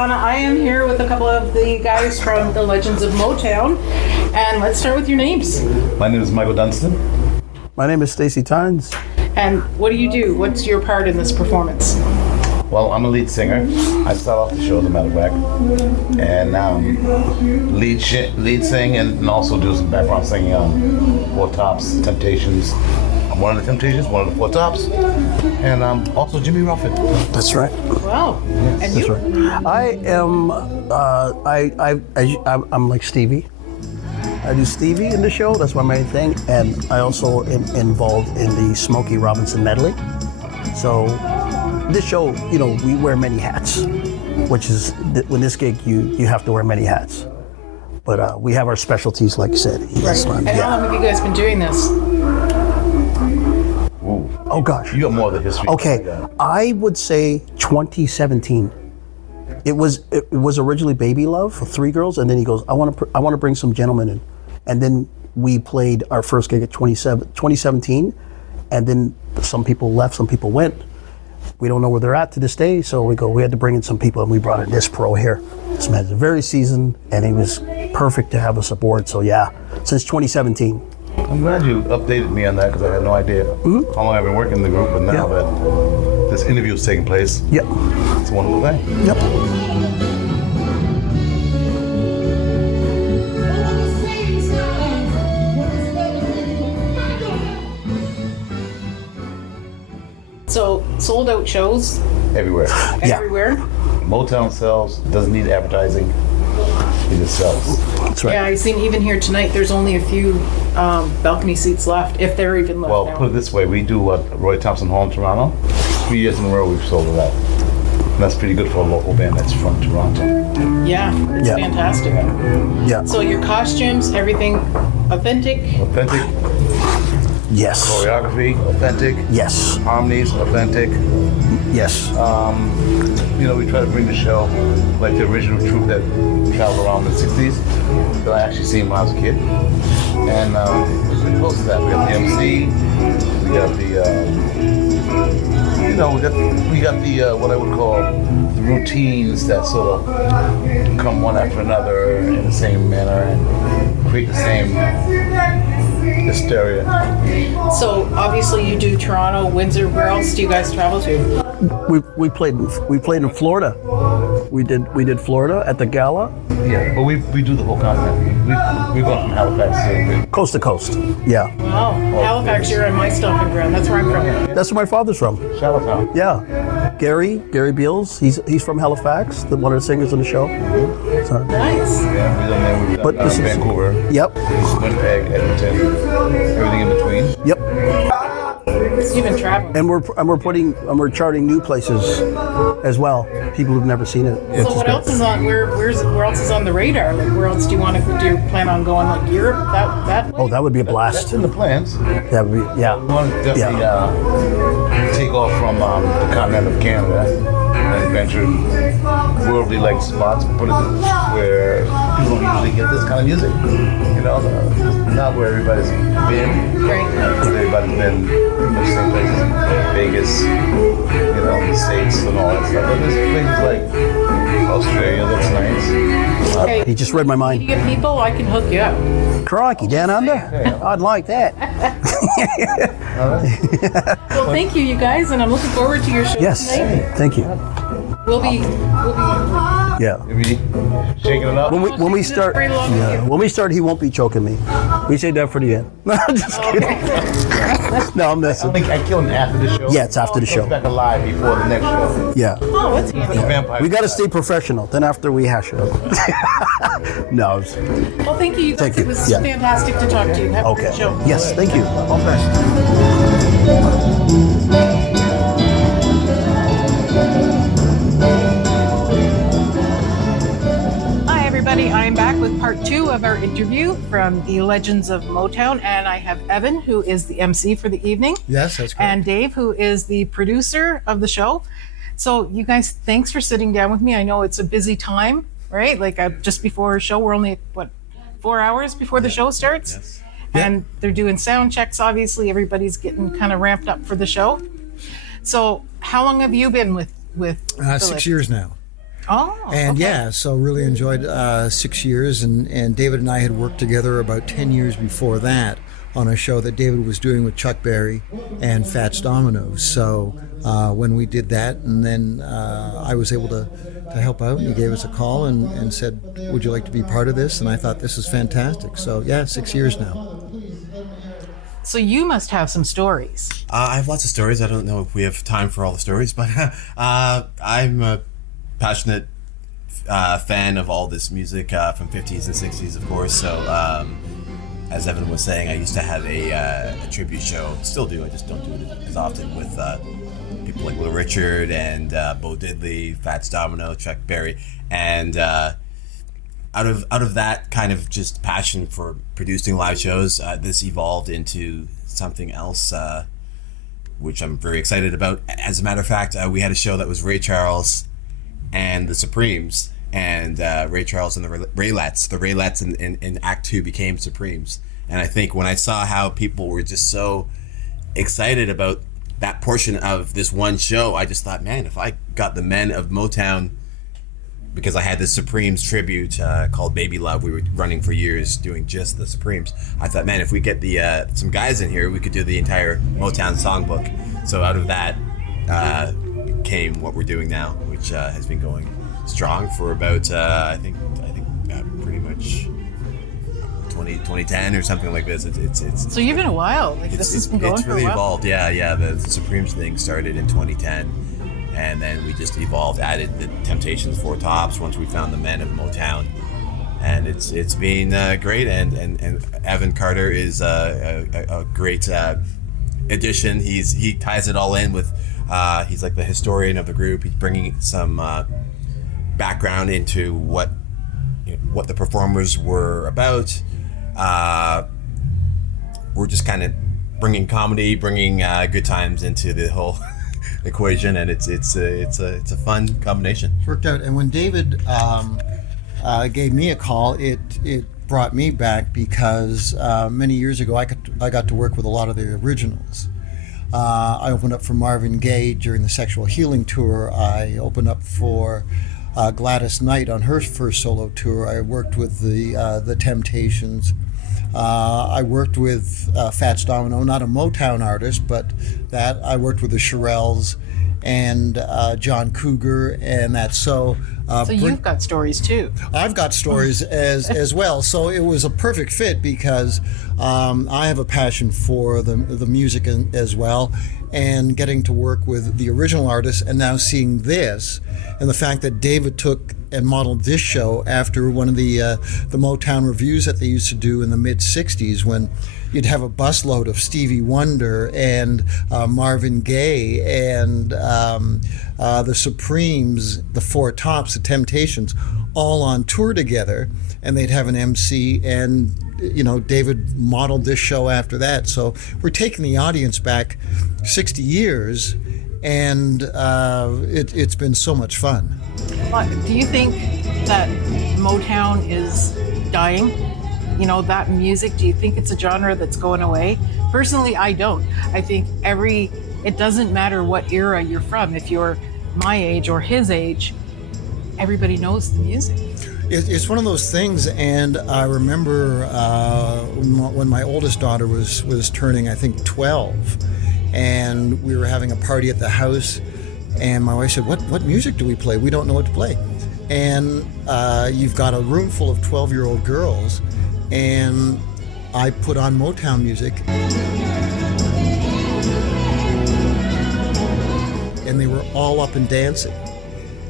Donna. I am here with a couple of the guys from the Legends of Motown. And let's start with your names. My name is Michael Dunstan. My name is Stacy Tynes. And what do you do? What's your part in this performance? Well, I'm a lead singer. I start off the show, as a matter of fact, and lead sing and also do some background singing on Four Tops, Temptations. I'm one of the Temptations, one of the Four Tops, and also Jimmy Ruffin. That's right. Wow. And That's you? right. I am. I'm like Stevie. I do Stevie in the show. That's my main thing, and I also am involved in the Smokey Robinson medley. So this show, we wear many hats, which is when this gig you have to wear many hats. But we have our specialties, like you said. Right. And how long have you guys been doing this? Ooh. Oh gosh. You got more of the history. Okay, I would say 2017. It was originally Baby Love for 3 girls, and then he goes, I want to bring some gentlemen in, and then we played our first gig at 2017, and then some people left, some people went. We don't know where they're at to this day, so we had to bring in some people, and we brought in this pro here. This man's very seasoned, and he was perfect to have us aboard. So yeah, since 2017. I'm glad you updated me on that because I had no idea how long I've been working in the group, but now that this interview is taking place, Yep. it's a wonderful thing. Yep. So, sold out shows Everywhere. everywhere. Motown sells, doesn't need advertising, it just sells. That's right. Yeah, I seen even here tonight, there's only a few balcony seats left, if they're even left Well, now. put it this way, we do what Roy Thompson Hall in Toronto. 3 years in a row we've sold it out. And that's pretty good for a local band that's from Toronto. Yeah, it's Yeah. fantastic. Yeah. So your costumes, everything authentic? Authentic, Yes. choreography, authentic, Yes. harmonies, authentic. Yes. We try to bring the show like the original troupe that traveled around in the 60s. That I actually seen when I was a kid. And we're pretty close to that. We got the MC, we got we got the what I would call the routines that sort of come one after another in the same manner and create the same hysteria. So obviously you do Toronto, Windsor. Where else do you guys travel to? We played in Florida. We did Florida at the gala, Yeah, but we do the whole continent. We've gone from Halifax to coast to coast. Yeah. Wow, Halifax, you're on my stomping ground. That's where I'm from. That's where my father's from. Charlottetown. Yeah. Gary Beals. He's from Halifax. One of the singers on the show. So, Nice. Yeah, we've done that. We've done But this is- Vancouver, yep. Winnipeg, Edmonton, everything in between. Yep. You've been traveling. And we're charting new places as well. People who've never seen it. Which So is what good. else is on? Where else is on the radar? Like where else do you want to? Do you plan on going like Europe? That way? Oh, that would be a That's blast. in the plans. That would be We want to definitely take off from the continent of Canada and venture worldly like spots, put it where people don't usually get this kind of music. Not where everybody's been. Right. Everybody's been in the same places, Vegas, the States and all that stuff. But there's places like Australia that's nice. Okay. He just read my mind. Media people, I can hook you up. Crikey, down under? I'd like that. Well, thank you, you guys, and I'm looking forward to your show Yes. tonight. Thank you. We'll be Yeah. Maybe shaking it up. When we start, Very long with you. when we start, he won't be choking me. We say that for the end. No, I'm just kidding. No, I'm I messing. think I killed him after the show. Yeah, it's after the show. Comes back alive before the next show. Yeah. Oh, that's handy. The vampire. We got to stay professional. Then after we hash it out. No. Well, thank you, you guys. Thank you. It was Yeah. fantastic to talk to you. Have a Okay. great show. Yes. Thank you. All the best. Hi, everybody. I'm back with part 2 of our interview from the Legends of Motown, and I have Evan, who is the MC for the evening. Yes, that's correct. And Dave, who is the producer of the show. So, you guys, thanks for sitting down with me. I know it's a busy time, right? Like just before a show, we're only 4 hours before the show starts. Yes. And they're doing sound checks. Obviously, everybody's getting kind of ramped up for the show. So, how long have you been with the 6 years now. Oh, And okay. yeah, so really enjoyed 6 years, and David and I had worked together about 10 years before that on a show that David was doing with Chuck Berry and Fats Domino. So when we did that, and then I was able to help out, and he gave us a call and said, would you like to be part of this? And I thought, this is fantastic. So yeah, 6 years now. So you must have some stories. I have lots of stories. I don't know if we have time for all the stories, but I'm a passionate fan of all this music from 50s and 60s, of course. So as Evan was saying, I used to have a tribute show. Still do. I just don't do it as often with people like Little Richard and Bo Diddley, Fats Domino, Chuck Berry, and out of that kind of just passion for producing live shows, this evolved into something else, which I'm very excited about. As a matter of fact, we had a show that was Ray Charles and the Supremes, and Ray Charles and the Raylettes. The Raylettes in Act 2 became Supremes. And I think when I saw how people were just so excited about that portion of this one show, I just thought, man, if I got the men of Motown, because I had this Supremes tribute called Baby Love. We were running for years doing just the Supremes. I thought, man, if we get the some guys in here, we could do the entire Motown songbook. So out of that came what we're doing now, which has been going strong for about I think pretty much 2010 or something like this. It's So you've been a while. Like this has been going it's for really a while. evolved. Yeah. The Supremes thing started in 2010. And then we just evolved, added the Temptations, Four Tops once we found the men of Motown, and it's been great. And Evan Carter is a great addition. He ties it all in with he's like the historian of the group. He's bringing some background into what the performers were about. We're just kind of bringing comedy, bringing good times into the whole equation, and it's a fun combination. Worked out. And when David gave me a call, it brought me back because many years ago I got to work with a lot of the originals. I opened up for Marvin Gaye during the Sexual Healing Tour. I opened up for Gladys Knight on her first solo tour. I worked with the Temptations. I worked with Fats Domino, not a Motown artist, but that I worked with the Shirelles and John Cougar and that. So you've got stories too. I've got stories as well. So it was a perfect fit because I have a passion for the music as well, and getting to work with the original artists, and now seeing this, and the fact that David took and modeled this show after one of the Motown reviews that they used to do in the mid '60s, when you'd have a busload of Stevie Wonder and Marvin Gaye and the Supremes, the Four Tops, the Temptations, all on tour together, and they'd have an MC, and David modeled this show after that. So we're taking the audience back 60 years, and it's been so much fun. Do you think that Motown is dying? That music, do you think it's a genre that's going away? Personally, I don't. I think it doesn't matter what era you're from. If you're my age or his age, everybody knows the music. It's one of those things, and I remember when my oldest daughter was turning, I think, 12, and we were having a party at the house, and my wife said, what music do we play? We don't know what to play. And you've got a room full of 12-year-old girls, and I put on Motown music, and they were all up and dancing.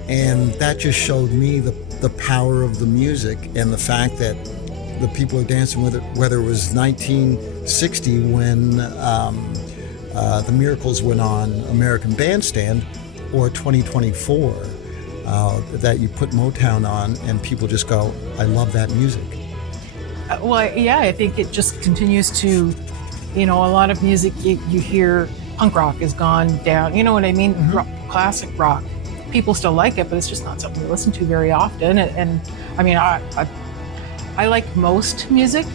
And that just showed me the power of the music, and the fact that the people are dancing with it, whether it was 1960 when the Miracles went on American Bandstand, or 2024, that you put Motown on and people just go, I love that music. Well, yeah, I think it just continues to, a lot of music you hear, punk rock has gone down, you know what I mean? Mm-hmm. Classic rock. People still like it, but it's just not something we listen to very often. And I mean, I like most music,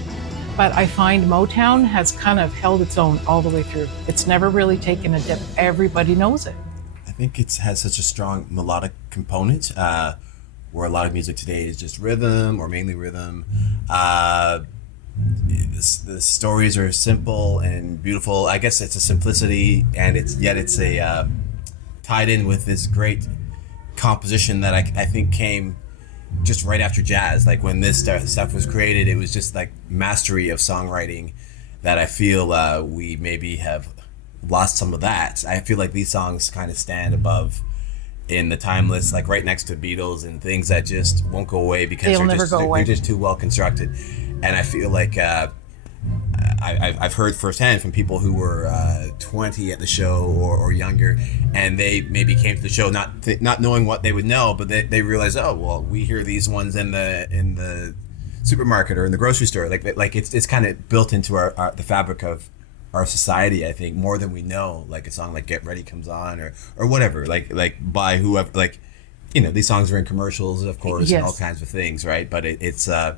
but I find Motown has kind of held its own all the way through. It's never really taken a dip. Everybody knows it. I think it has such a strong melodic component. where a lot of music today is just rhythm or mainly rhythm. The stories are simple and beautiful. I guess it's a simplicity, and it's a tied in with this great composition that I think came just right after jazz. Like when this stuff was created, it was just like mastery of songwriting that I feel we maybe have lost some of that. I feel like these songs kind of stand above in the timeless, like right next to Beatles and things that just won't go away because they're just too well constructed. And I feel like I've heard firsthand from people who were 20 at the show or younger, and they maybe came to the show not knowing what they would know, but they realized, oh well, we hear these ones in the supermarket or in the grocery store. Like it's kind of built into the fabric of our society, I think, more than we know. Like a song like "Get Ready" comes on or whatever, like by whoever, like, you know, these songs are in commercials, of course, yes, and all kinds of things, right? But it's you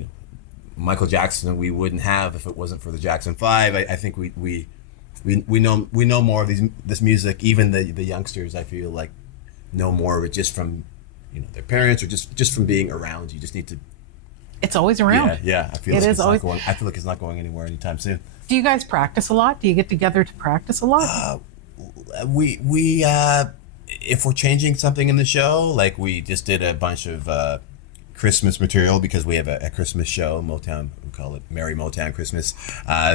know, Michael Jackson we wouldn't have if it wasn't for the Jackson 5. I think we know more of this music. Even the youngsters, I feel like, know more of it just from, you know, their parents or just from being around. You just need to. It's always around. Yeah. I feel like it's not going anywhere anytime soon. Do you guys practice a lot? Do you get together to practice a lot? We if we're changing something in the show, like we just did a bunch of Christmas material because we have a Christmas show, Motown, we call it Merry Motown Christmas.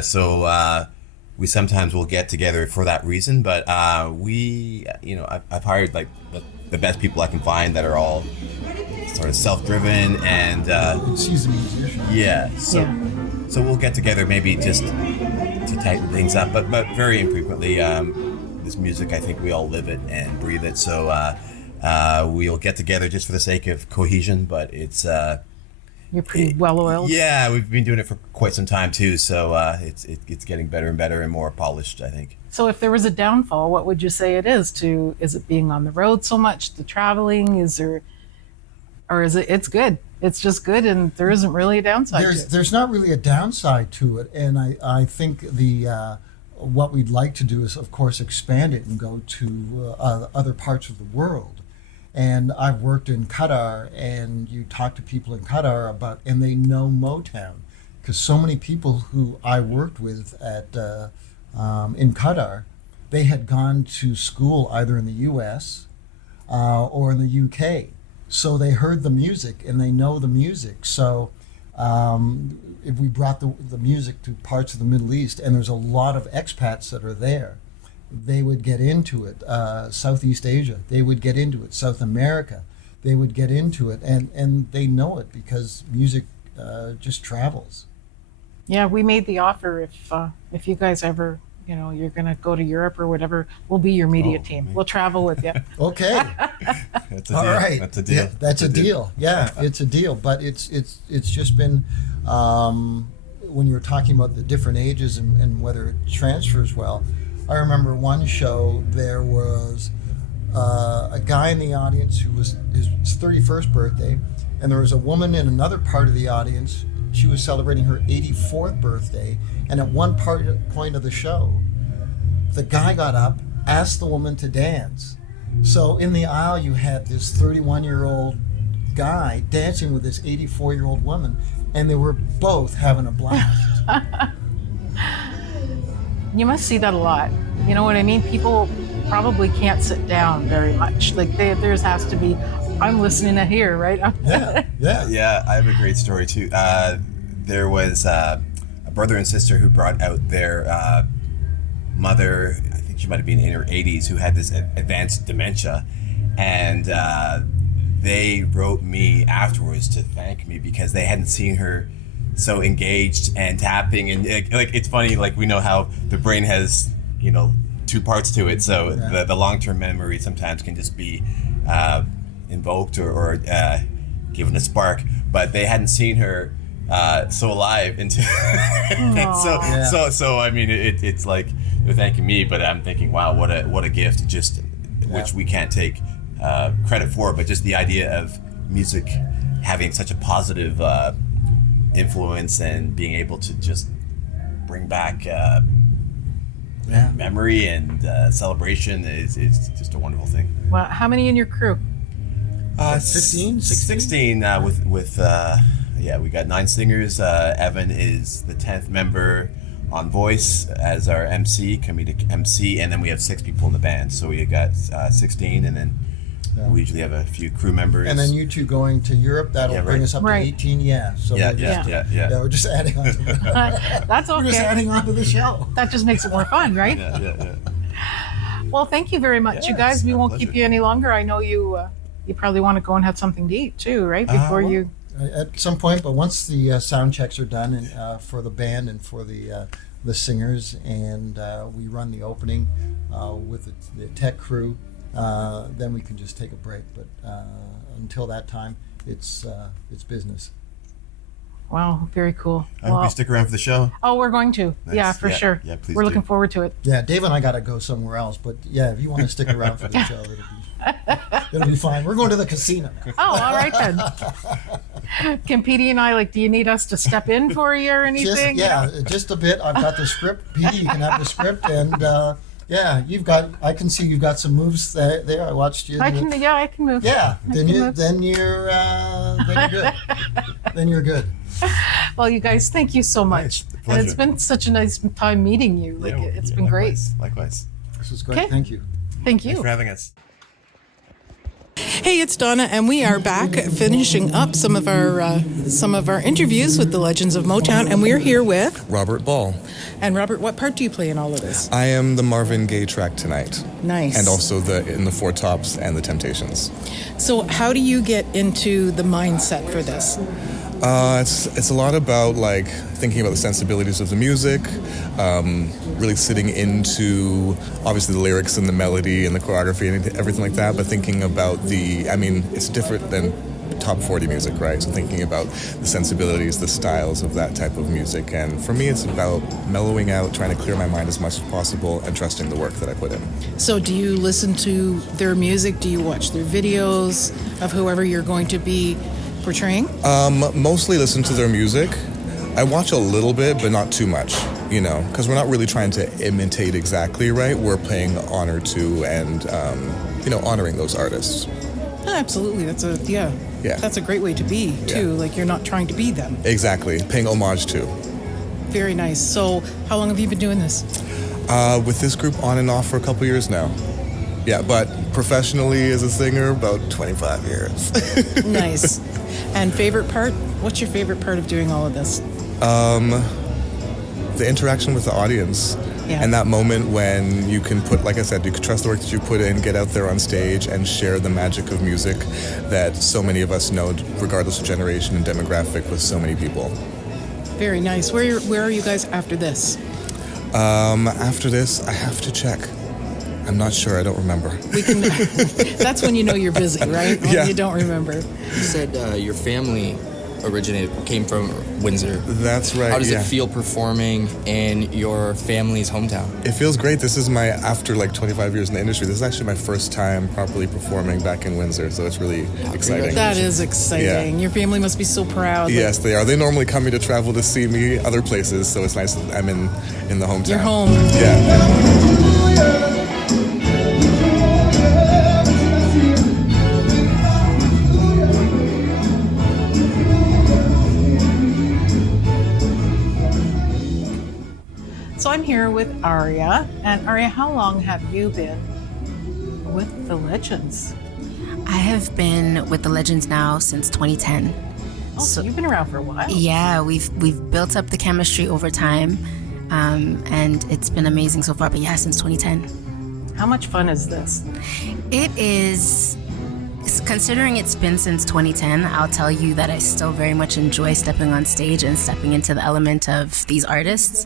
So we sometimes will get together for that reason, but you know, I've hired like the best people I can find that are all sort of self-driven and seasoned musician. Yeah. So we'll get together maybe just to tighten things up, but very infrequently. This music, I think we all live it and breathe it. So we'll get together just for the sake of cohesion, but it's You're pretty well-oiled. Yeah, we've been doing it for quite some time too. So it's getting better and better and more polished, I think. So if there was a downfall, what would you say it is? Is it being on the road so much, the traveling? Or is it? It's good. It's just good, and there isn't really a downside. There's not really a downside to it, and I think what we'd like to do is, of course, expand it and go to other parts of the world. And I've worked in Qatar, and you talk to people in Qatar and they know Motown, because so many people who I worked with in Qatar, they had gone to school either in the U.S. Or in the UK. So they heard the music and they know the music. So if we brought the music to parts of the Middle East, and there's a lot of expats that are there, they would get into it. Southeast Asia, they would get into it. South America, they would get into it. And they know it because music just travels. Yeah, we made the offer if you guys ever, you know, you're going to go to Europe or whatever, we'll be your media team. Man. We'll travel with you. Okay. That's a All deal. right. That's a deal. Yeah, that's a deal. Yeah, it's a deal. But it's just been, when you were talking about the different ages and whether it transfers well, I remember one show, there was a guy in the audience who was his 31st birthday, and there was a woman in another part of the audience. She was celebrating her 84th birthday, and at one point of the show, the guy got up, asked the woman to dance. So in the aisle, you had this 31-year-old guy dancing with this 84-year-old woman, and they were both having a blast. You must see that a lot. You know what I mean? People probably can't sit down very much. Like theirs has to be, I'm listening to here, right? Yeah. Yeah, I have a great story too. There was a brother and sister who brought out their mother, I think she might have been in her 80s, who had this advanced dementia, and they wrote me afterwards to thank me because they hadn't seen her so engaged and tapping, and like it's funny, like we know how the brain has, you know, two parts to it, so the long-term memory sometimes can just be invoked or given a spark, but they hadn't seen her so alive until so I mean it's like they're thanking me, but I'm thinking, wow, what a gift, just which we can't take credit for, but just the idea of music having such a positive influence and being able to just bring back memory and celebration is just a wonderful thing. Well, how many in your crew? 15, 16? 16 yeah, we got 9 singers. Evan is the 10th member on voice as our MC, comedic MC, and then we have 6 people in the band. So we got 16, and then we usually have a few crew members. And then you two going to Europe, that'll bring us up to 18, So yeah. we're just adding on to that. That's okay. We're just adding on to the show. That just makes it more fun, right? Yeah. Well, thank you very much, you guys. We won't keep you any longer. I know you probably want to go and have something to eat too, right? Before you... At some point, but once the sound checks are done and for the band and for the singers, and we run the opening with the tech crew, then we can just take a break. But until that time, it's business. Wow, very cool. I hope you stick around for the show. Oh, we're going to. Nice. Yeah, for sure. Yeah, please We're do. looking forward to it. Yeah, Dave and I got to go somewhere else, but yeah, if you want to stick around for the show, it'll be fine. We're going to the casino. Oh, all right then. Can PD and I, do you need us to step in for you or anything? Just a bit. I've got the script. PD, you can have the script, and I can see you've got some moves there. I watched you. I can move. Yeah, then you're good. Then you're good. Well, you guys, thank you so much. And it's been such a nice time meeting you. It's been great. Likewise. This was great. Okay. Thank you. Thank you. Thanks for having us. Hey, it's Donna, and we are back finishing up some of our interviews with the Legends of Motown, and we're here with Robert Ball. And Robert, what part do you play in all of this? I am the Marvin Gaye track tonight. Nice. And also in the Four Tops and the Temptations. So, how do you get into the mindset for this? It's a lot about thinking about the sensibilities of the music, really sitting into obviously the lyrics and the melody and the choreography and everything like that, but thinking about it's different than top 40 music, right? So thinking about the sensibilities, the styles of that type of music, and for me it's about mellowing out, trying to clear my mind as much as possible, and trusting the work that I put in. So do you listen to their music? Do you watch their videos of whoever you're going to be portraying? Mostly listen to their music. I watch a little bit, but not too much, because we're not really trying to imitate exactly, right? We're paying honor to and, honoring those artists. Oh, absolutely. That's a great way to be, too. You're not trying to be them. Exactly. Paying homage to. Very nice. So how long have you been doing this? With this group on and off for a couple years now. Yeah, but professionally as a singer, about 25 years. Nice. And favorite part? What's your favorite part of doing all of this? The interaction with the audience. Yeah. And that moment when you can put, like I said, you can trust the work that you put in, get out there on stage and share the magic of music that so many of us know, regardless of generation and demographic, with so many people. Very nice. Where are you guys after this? After this, I have to check. I'm not sure. I don't remember. That's when you know you're busy, right? When you don't remember. You said your family came from Windsor. That's right. How does it feel performing in your family's hometown? It feels great. This is after 25 years in the industry, this is actually my first time properly performing back in Windsor, so it's really exciting. That is exciting. Yeah. Your family must be so proud. Yes, they are. They normally come here to travel to see me other places, so it's nice that I'm in the hometown. You're home. Yeah. So I'm here with Aria. And Aria, how long have you been with the Legends? I have been with the Legends now since 2010. Oh, so you've been around for a while. Yeah, we've built up the chemistry over time, and it's been amazing so far. But yeah, since 2010. How much fun is this? It is. Considering it's been since 2010, I'll tell you that I still very much enjoy stepping on stage and stepping into the element of these artists.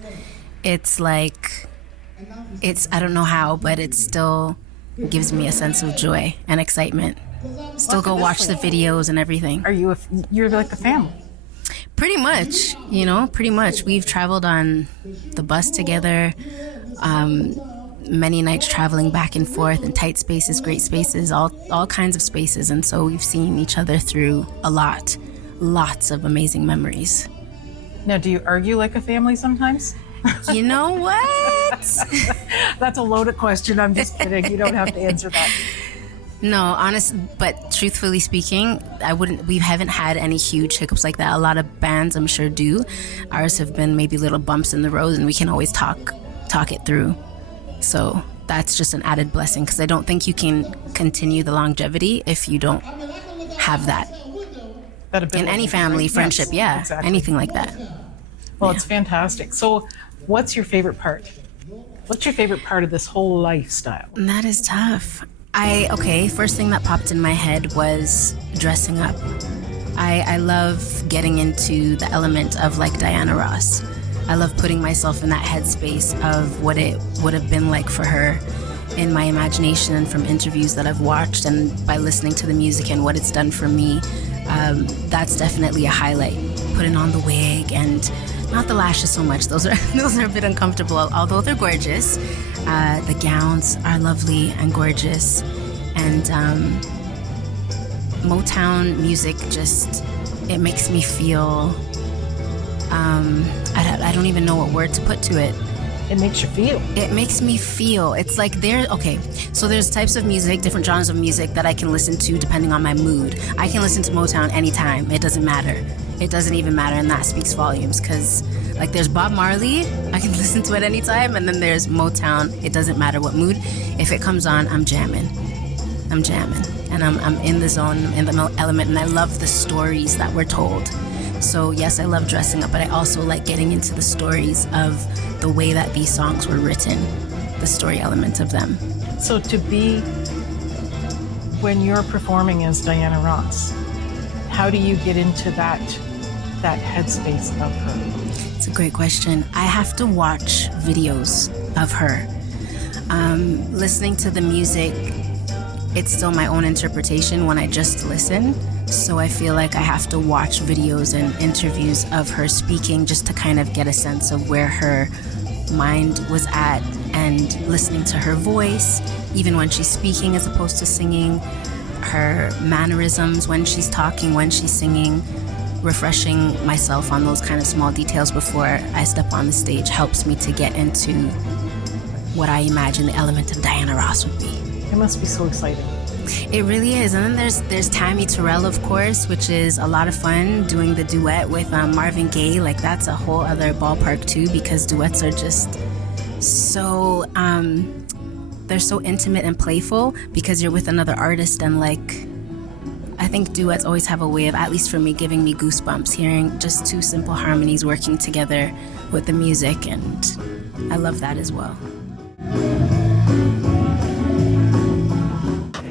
It's I don't know how, but it still gives me a sense of joy and excitement. Still go watch the videos and everything. You're like a family? Pretty much, pretty much. We've traveled on the bus together, many nights traveling back and forth in tight spaces, great spaces, all kinds of spaces. And so we've seen each other through lots of amazing memories. Now, do you argue like a family sometimes? You know what? That's a loaded question. I'm just kidding. You don't have to answer that. No, honest, but truthfully speaking, we haven't had any huge hiccups like that. A lot of bands, I'm sure, do. Ours have been maybe little bumps in the road, and we can always talk it through. So that's just an added blessing, because I don't think you can continue the longevity if you don't have that. In any family, friendship, yes, exactly. Anything like that. Well, it's fantastic. So what's your favorite part? What's your favorite part of this whole lifestyle? That is tough. First thing that popped in my head was dressing up. I love getting into the element of like Diana Ross. I love putting myself in that headspace of what it would have been like for her in my imagination and from interviews that I've watched and by listening to the music and what it's done for me. That's definitely a highlight. Putting on the wig and not the lashes so much. Those are a bit uncomfortable, although they're gorgeous. The gowns are lovely and gorgeous. And Motown music it makes me feel, I don't even know what word to put to it. It makes you feel. It makes me feel. It's like so there's types of music, different genres of music that I can listen to depending on my mood. I can listen to Motown anytime. It doesn't matter. It doesn't even matter, and that speaks volumes, because like there's Bob Marley, I can listen to it anytime, and then there's Motown. It doesn't matter what mood. If it comes on, I'm jamming. And I'm in the zone, in the element, and I love the stories that were told. So yes, I love dressing up, but I also like getting into the stories of the way that these songs were written, the story element of them. So when you're performing as Diana Ross, how do you get into that headspace of her? It's a great question. I have to watch videos of her. Listening to the music, it's still my own interpretation when I just listen. So I feel like I have to watch videos and interviews of her speaking just to kind of get a sense of where her mind was at, and listening to her voice, even when she's speaking as opposed to singing, her mannerisms when she's talking, when she's singing, refreshing myself on those kind of small details before I step on the stage helps me to get into what I imagine the element of Diana Ross would be. It must be so exciting. It really is. And then there's Tammy Terrell, of course, which is a lot of fun, doing the duet with Marvin Gaye. Like, that's a whole other ballpark too, because duets are just so they're so intimate and playful because you're with another artist, and like I think duets always have a way of, at least for me, giving me goosebumps hearing just two simple harmonies working together with the music, and I love that as well.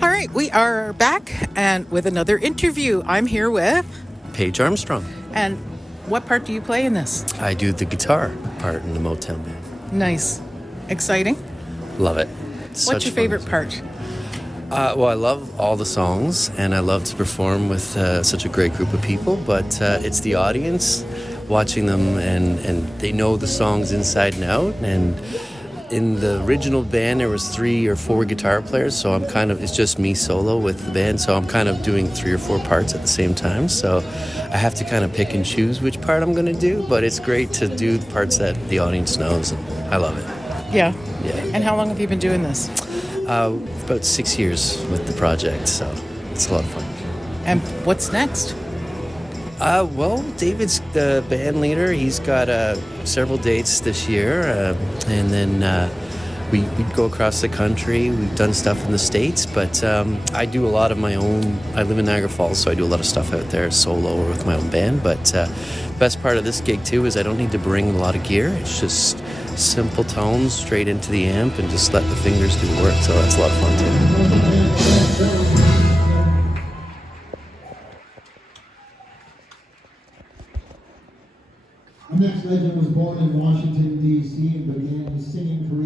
All right, we are back and with another interview. I'm here with Paige Armstrong. And what part do you play in this? I do the guitar part in the Motown band. Nice. Exciting? Love it. What's your favorite part? Well, I love all the songs, and I love to perform with such a great group of people, but it's the audience, watching them, and they know the songs inside and out. And in the original band, there was 3 or 4 guitar players, so it's just me solo with the band, so I'm kind of doing 3 or 4 parts at the same time, so I have to kind of pick and choose which part I'm going to do, but it's great to do the parts that the audience knows, and I love it. Yeah. Yeah. And how long have you been doing this? About 6 years with the project, so it's a lot of fun. And what's next? Well, David's the band leader. He's got several dates this year, and then we go across the country. We've done stuff in the States, but I do a lot of my own. I live in Niagara Falls, so I do a lot of stuff out there solo or with my own band. But best part of this gig, too, is I don't need to bring a lot of gear. It's just simple tones straight into the amp and just let the fingers do the work, so that's a lot of fun, too. Our next legend was born in Washington, D.C. and began his singing career